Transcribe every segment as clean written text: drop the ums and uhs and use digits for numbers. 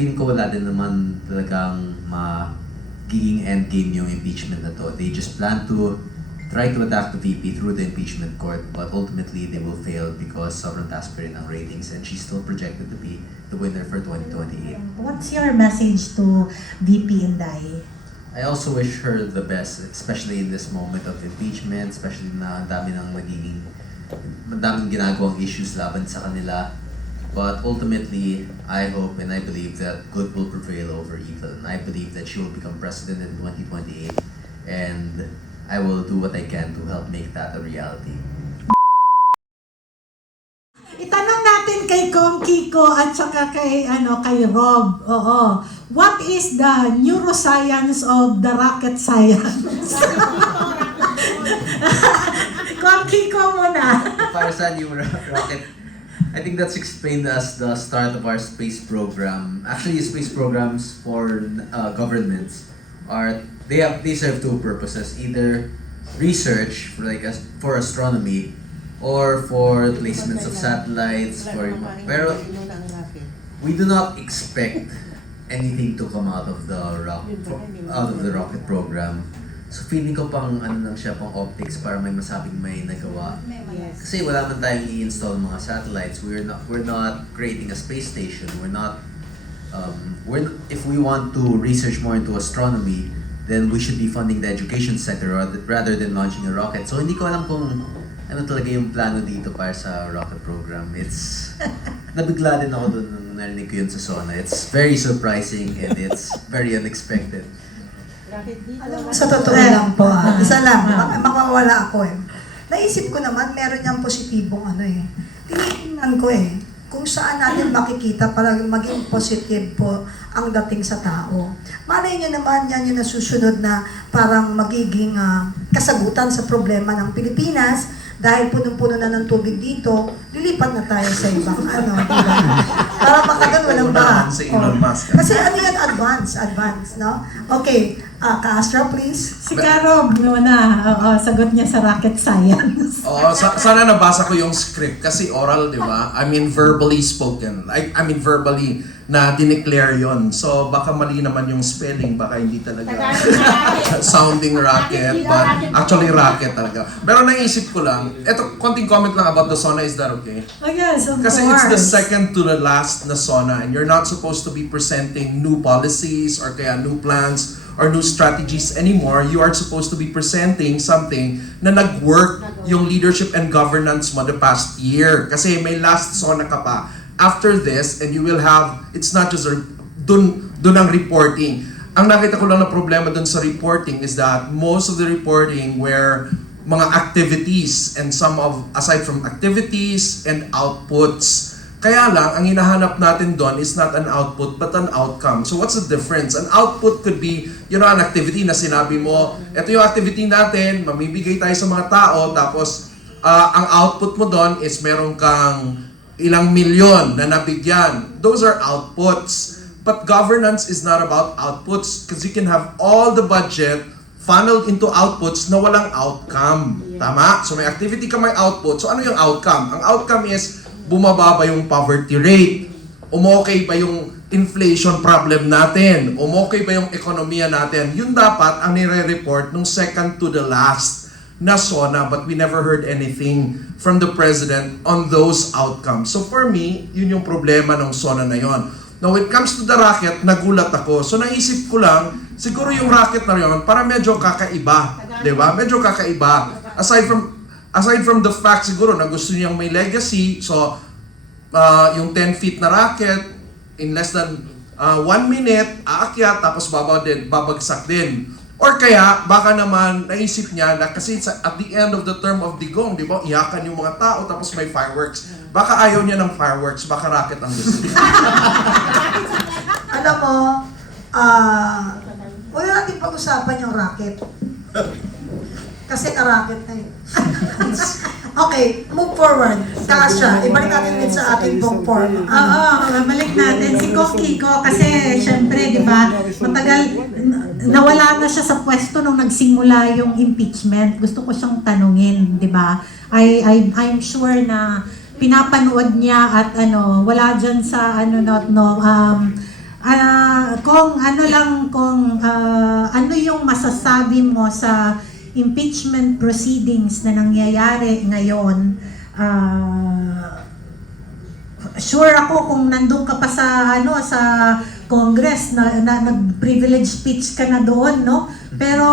feeling ko wala din naman talagang magiging endgame yung impeachment na to. They just plan to try to attack the VP through the impeachment court, but ultimately they will fail because sobrang taas pa rin ang ratings and she's still projected to be the winner for 2028. What's your message to VP Inday? I also wish her the best, especially in this moment of impeachment, especially na ang daming ginagawang issues laban sa kanila. But ultimately, I hope and I believe that good will prevail over evil. And I believe that she will become president in 2028. And I will do what I can to help make that a reality. Itanong natin kay Kong Kiko at saka kay Rob. Oo. What is the neuroscience of the rocket science? Kong Kiko muna. Para sa new rocket, I think that's explained as the start of our space program. Actually, space programs for governments they serve two purposes: either research for astronomy, or for placements of satellites. Pero we do not expect anything to come out of the rocket program. So feeling ko pang lang siya, pang optics para may masabing may nagawa. Yes. Kasi wala man tayong i-install mga satellites. We're not creating a space station. If we want to research more into astronomy, then we should be funding the education sector rather than launching a rocket. So hindi ko alam kung ano talaga yung plano dito para sa rocket program. Nabigla din ako dun nung narinig ko yun sa SONA. It's very surprising and it's very unexpected. Alam mo, sa totoo lang po, isa lang, makawala ako Naisip ko naman, meron niyang positibong tinitingnan ko kung saan natin makikita para maging positive po ang dating sa tao. Malay niyo naman, yan yung nasusunod na parang magiging kasagutan sa problema ng Pilipinas. Dahil punong-puno na ng tubig dito, lilipat na tayo sa ibang diba? Para makagan walang baha. Kasi yan, advance, no? Okay, Castro, please. Si Rob muna. Oo, sagot niya sa rocket science. Sana nabasa ko yung script kasi oral, di ba? I mean, verbally spoken. I mean, verbally na dineclare yon. So, baka mali naman yung spelling, baka hindi talaga sounding rocket, but actually rocket talaga. Pero naisip ko lang, eto, konting comment lang about the SONA, is that okay? Oh yes, of Kasi course. it's the second to the last na SONA and you're not supposed to be presenting new policies or kaya new plans or new strategies anymore. You are supposed to be presenting something na nag-work yung leadership and governance mo the past year. Kasi may last SONA ka pa. After this, and you will have, it's not just dun ang reporting. Ang nakita ko lang na problema dun sa reporting is that most of the reporting were mga activities and aside from activities and outputs. Kaya lang, ang hinahanap natin doon is not an output but an outcome. So what's the difference? An output could be, an activity na sinabi mo, ito yung activity natin, mamibigay tayo sa mga tao, tapos ang output mo doon is meron kang ilang milyon na nabigyan. Those are outputs. But governance is not about outputs because you can have all the budget funneled into outputs na walang outcome. Tama? So may activity ka, may output. So ano yung outcome? Ang outcome is bumaba ba yung poverty rate? Umokay ba yung inflation problem natin? Umokay ba yung ekonomiya natin? Yun dapat ang nire-report nung second to the last na SONA, but we never heard anything from the President on those outcomes. So for me, yun yung problema ng SONA na yon. Now, when it comes to the rocket, nagulat ako. So naisip ko lang, siguro yung rocket na yun, para medyo kakaiba. Di ba? Medyo kakaiba. Aside from the fact siguro na gusto niyang may legacy, so yung 10 feet na rocket, in less than 1 minute, aakyat, tapos babagsak din. Or kaya, baka naman naisip niya na kasi at the end of the term of Digong, di ba, iyakan yung mga tao tapos may fireworks. Baka ayaw niya ng fireworks, baka rocket ang gusto niya. Alam mo, huwag natin pag-usapan yung rocket. Kasi ka-rocket na yun. Okay, move forward. Tasha, ibalik natin din sa ating pong form. Balik natin si Kong Kiko kasi syempre, di ba, matagal, nawala na siya sa pwesto nung nagsimula yung impeachment. Gusto ko siyang tanungin, di ba? I'm sure na pinapanood niya at wala dyan sa ano yung masasabi mo sa impeachment proceedings na nangyayari ngayon? Sure ako kung nandun ka pa sa Congress na nag-privilege speech ka na doon, no? Pero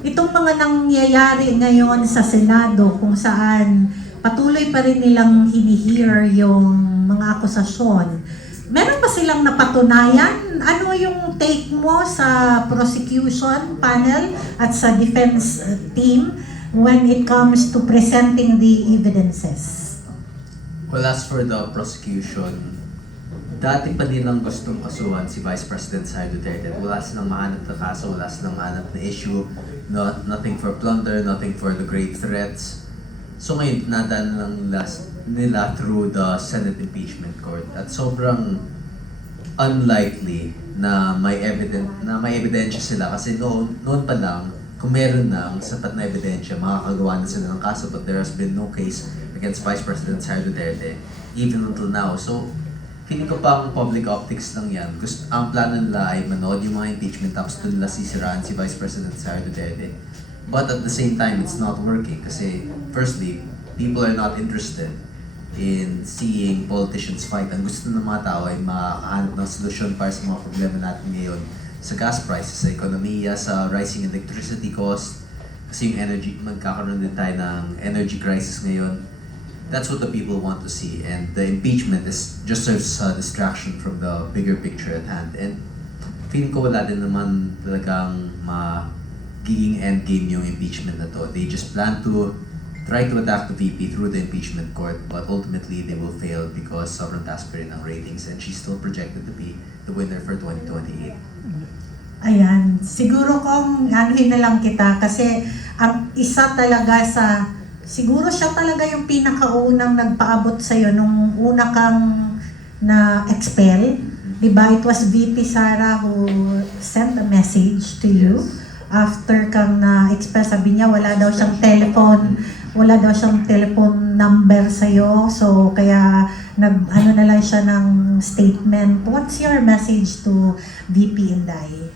itong mga nangyayari ngayon sa Senado kung saan patuloy pa rin nilang hini-hear yung mga akusasyon. Meron ba silang napatunayan? Ano yung take mo sa prosecution panel at sa defense team when it comes to presenting the evidences? Well, as for the prosecution, dati pa nilang gustong kasuhan si Vice President Sara Duterte. Wala silang mahanap na kaso, wala silang mahanap na issue, nothing for plunder, nothing for the grave threats. So ngayon, nadaan lang nila through the Senate Impeachment Court. At sobrang unlikely na may ebidensya sila kasi noon pa lang, kung meron ng sapat na ebidensya, makakagawa na sila ng kaso, but there has been no case against Vice President Sara Duterte even until now. So, feeling ko pang public optics lang yan. Ang plano nila ay manood yung mga impeachment tapos doon nila sisiraan si Vice President Sara Duterte. But at the same time, it's not working kasi firstly, people are not interested in seeing politicians fight. Ang gusto ng mga tao ay makahanap ng solusyon para sa mga problema natin ngayon sa gas prices, sa ekonomiya, sa rising electricity cost, kasi yung energy, magkakaroon din tayo ng energy crisis ngayon. That's what the people want to see, and the impeachment just serves a distraction from the bigger picture at hand. And feeling ko wala din naman talagang magiging endgame yung impeachment na to. They just plan to try to attack the VP through the impeachment court, but ultimately they will fail because sobrang taas pa rin ang ratings and she's still projected to be the winner for 2028. Ayan, siguro kung anuhin na lang kita kasi ang isa talaga siguro siya talaga yung pinakaunang nagpaabot sa'yo nung una kang na-expel. Diba? It was VP Sara who sent a message to you after kang na-expel. Sabi niya wala daw siyang telephone number sa'yo. So, kaya ano na lang siya ng statement. What's your message to VP Inday?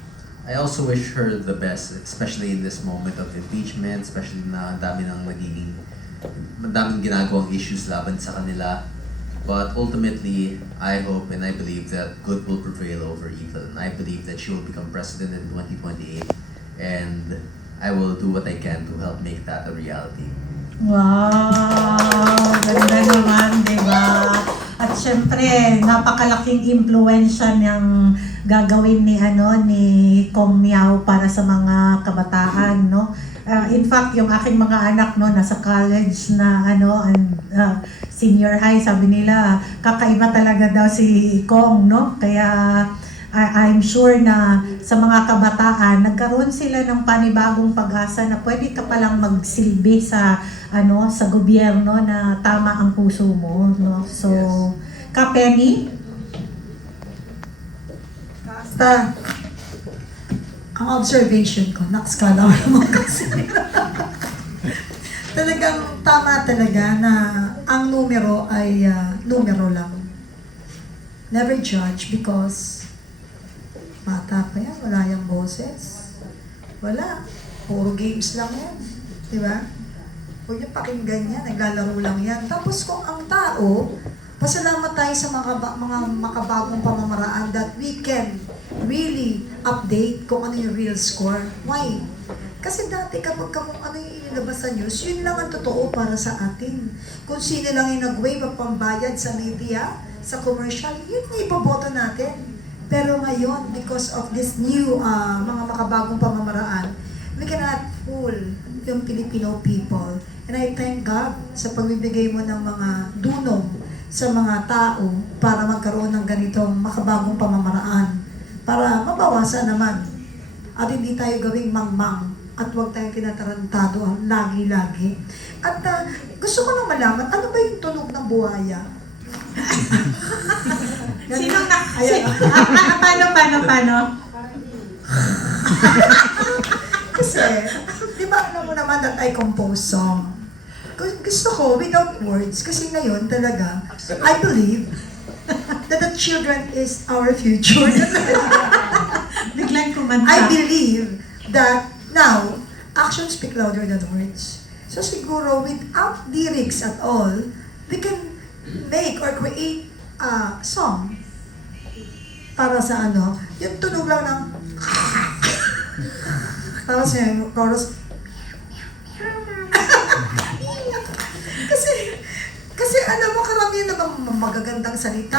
I also wish her the best, especially in this moment of impeachment, especially na ang daming ginagawang issues laban sa kanila. But ultimately, I hope and I believe that good will prevail over evil. And I believe that she will become president in 2028. And I will do what I can to help make that a reality. Wow! Ganda naman, di ba? At syempre, napakalaking impluensya niyang gagawin ni Kong Miao para sa mga kabataan, no? In fact, yung aking mga anak, no, nasa college na senior high, sabi nila, kakaiba talaga daw si Kong, no? Kaya I'm sure na sa mga kabataan, nagkaroon sila ng panibagong pag-asa na pwede ka palang magsilbi sa sa gobyerno na tama ang puso mo, no? So, Ka Penny? Basta, ang observation ko, nakskala ko naman kasi. Talagang tama talaga na ang numero ay numero lang. Never judge because bata pa yan, wala yung boses. Wala. Puro games lang yan. Diba? Huwag niyo pakinggan yan, naglalaro lang yan. Tapos kung ang tao, pasalamat tayo sa mga makabagong pamamaraan that we can really update kung ano yung real score. Why? Kasi dati kapag ano yung inilabas sa news, yun lang ang totoo para sa atin. Kung sino lang yung nag-wave ang pambayad sa media, sa commercial, yun yung ipaboto natin. Pero ngayon, because of this new mga makabagong pamamaraan, we cannot fool yung Filipino people. And I thank God sa pagbibigay mo ng mga dunong sa mga tao para magkaroon ng ganitong makabagong pamamaraan. Para mabawasan naman at hindi tayo gawing mangmang at huwag tayong tinatarantado ang lagi-lagi. At gusto ko lang malaman, ano ba yung tunog ng buhaya? Paano? Kasi, di ba alam mo naman that I compose song? Gusto ko, without words, kasi ngayon talaga, I believe that the children is our future. Glenn kumanta. I believe that now, actions speak louder than words. So siguro, without lyrics at all, we can make or create a song para sa ano, yung tunog lang ng tapos yung chorus kasi alam mo, karamihan namang magagandang salita.